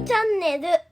DIY チャンネル。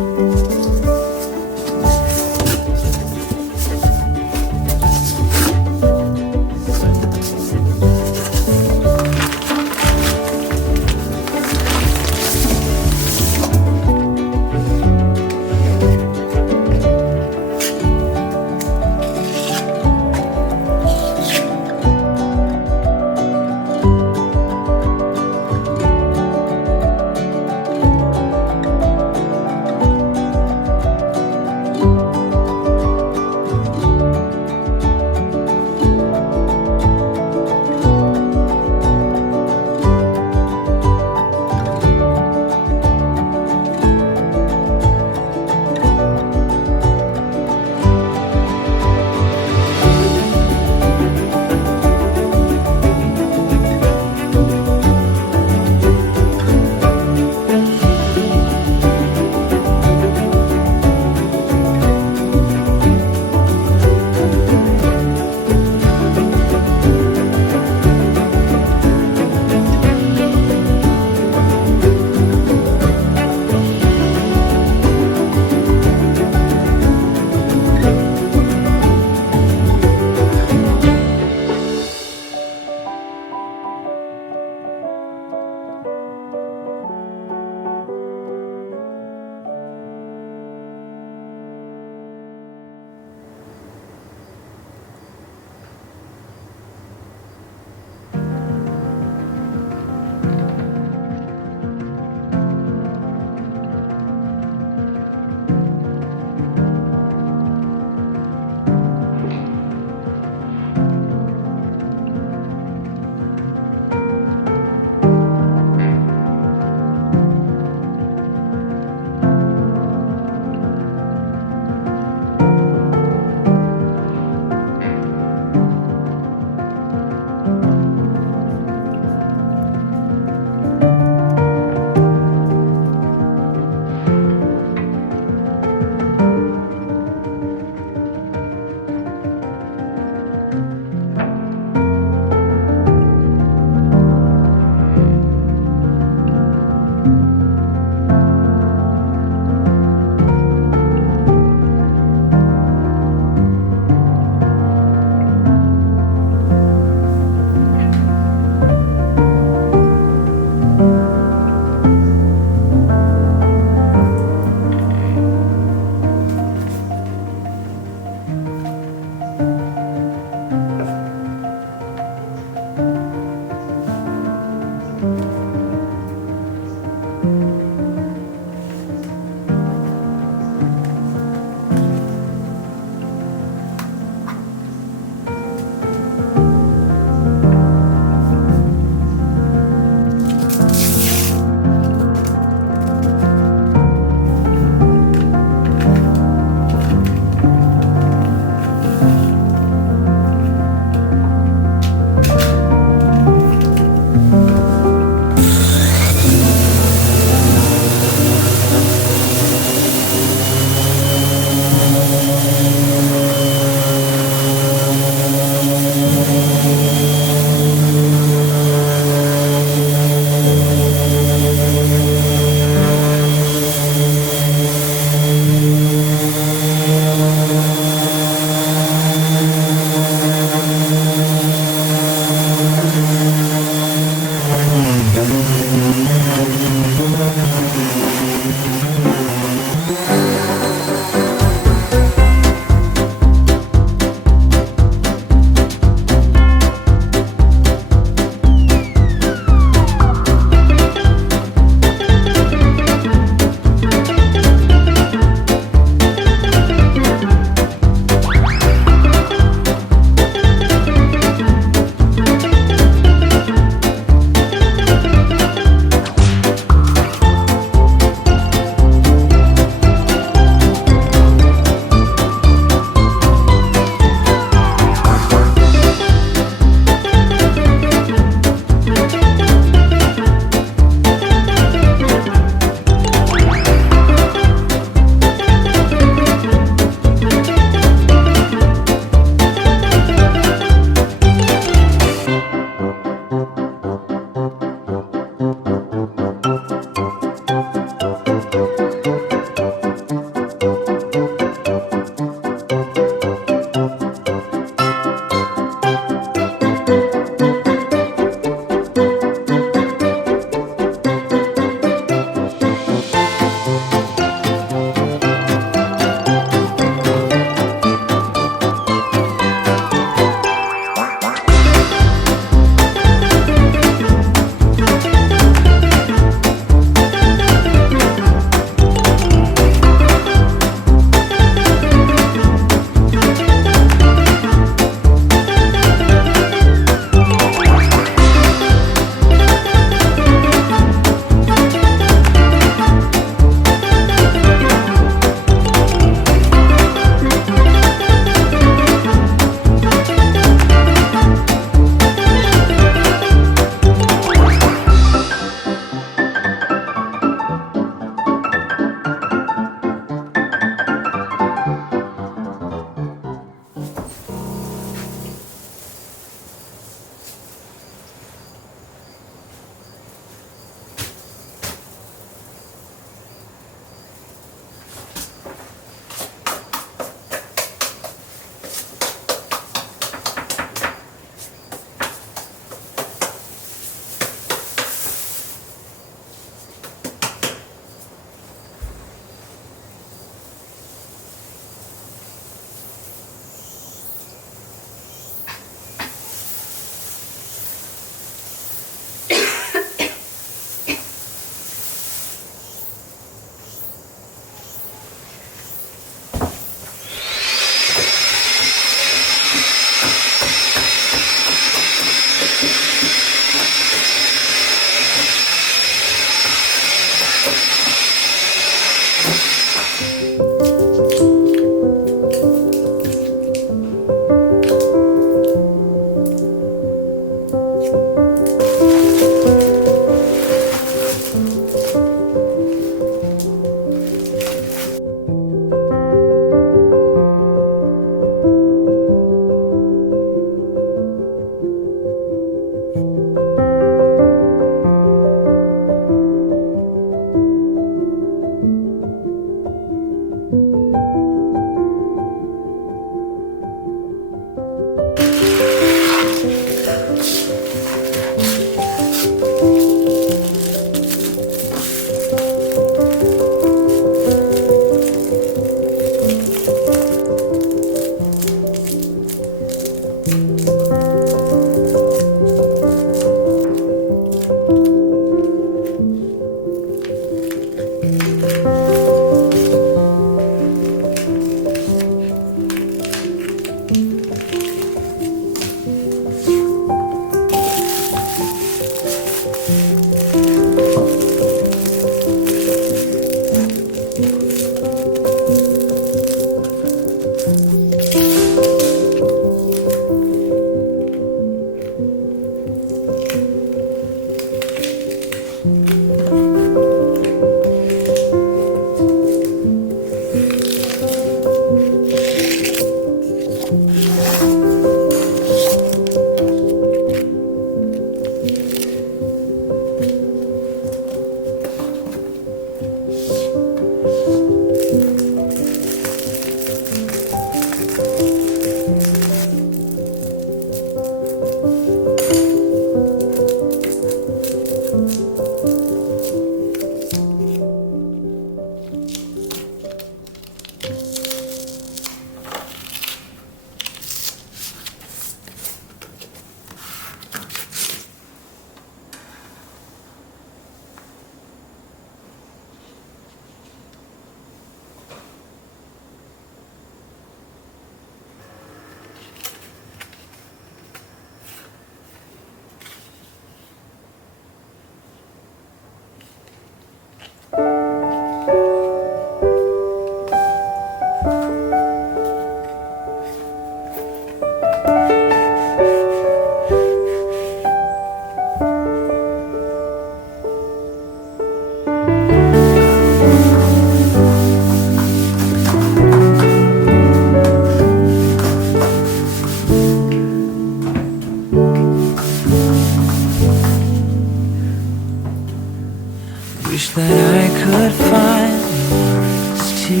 Wish that I could find words to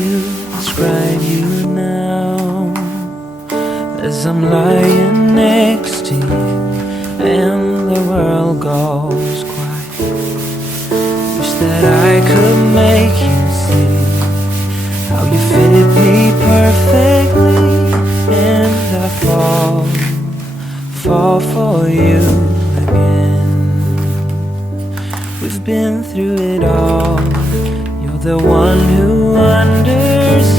describe you now, as I'm lying next to you and the world goes quiet. Wish that I could make you see how you fit me perfectly, and I fall for you again. We've been through it all. You're the one who understands.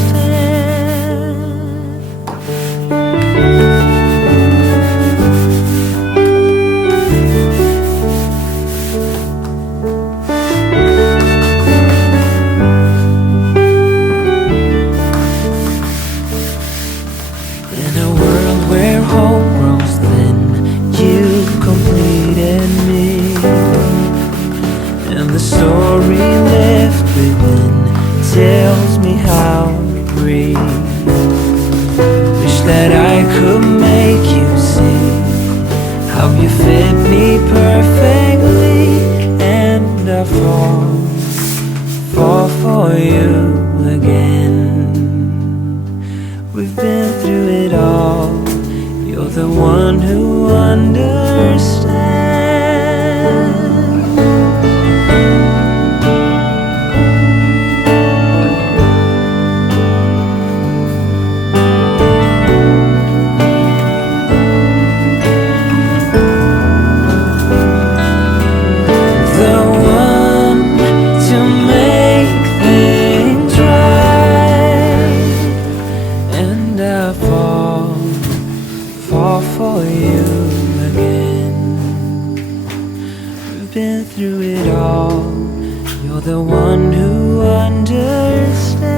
In a world where hope grows thin, you completed me. And the story left within tells me how to breathe. Wish that I could make you see how you fit me perfectly, and I fall for you again. We've been through it all. You're the one who understands. For you again. We've been through it all. You're the one who understands.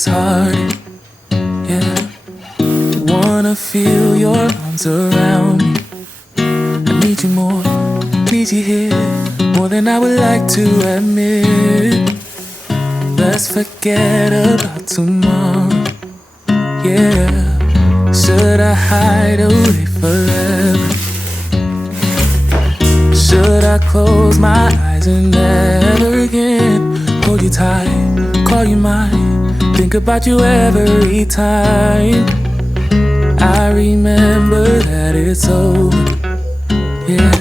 is hard, yeah. Wanna feel your arms around me. I need you more, need you here, more than I would like to admit. Let's forget about tomorrow, yeah. Should I hide away forever? Should I close my eyes and never again hold you tight, call you mine, think about you every time? I remember that it's over, yeah.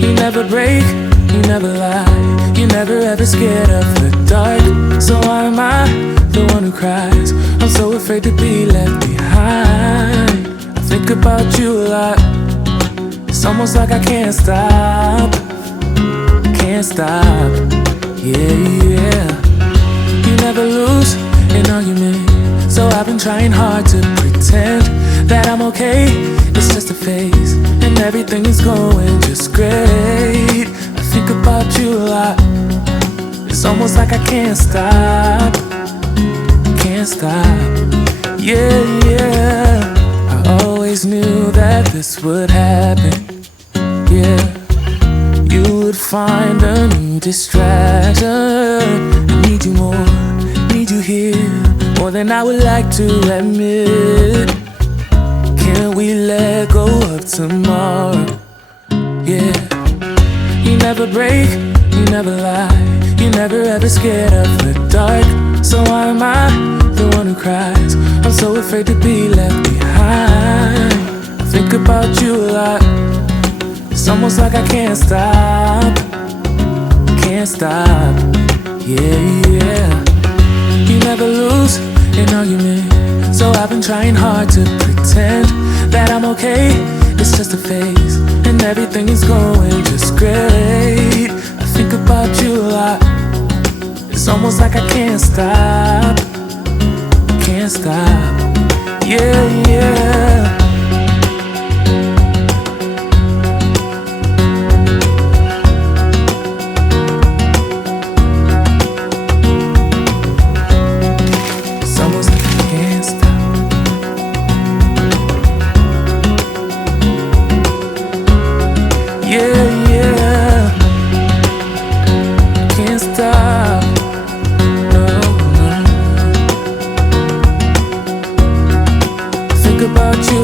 You never break, you never lie, you never ever scared of the dark. So why am I the one who cries? I'm so afraid to be left behind. I think about you a lot, it's almost like I can't stop, can't stop, yeah, yeah. You never lose an argument, so I've been trying hard to pretend that I'm okay, it's just a phase, and everything is going just great. I think about you a lot, it's almost like I can't stop, can't stop, yeah, yeah. I always knew that this would happen, yeah. You would find a new distraction. I need you more, need you here, more than I would like to admit. Can we let go of tomorrow, yeah. You never break, you never lie, you never ever scared of the dark. So why am I the one who cries? I'm so afraid to be left behind. I think about you a lot, it's almost like I can't stop, can't stop, yeah, yeah. You never lose an argument, so I've been trying hard to pretend that I'm okay, it's just a phase, and everything is going just great. I think about you a lot, it's almost like I can't stop, can't stop, yeah, yeah. About you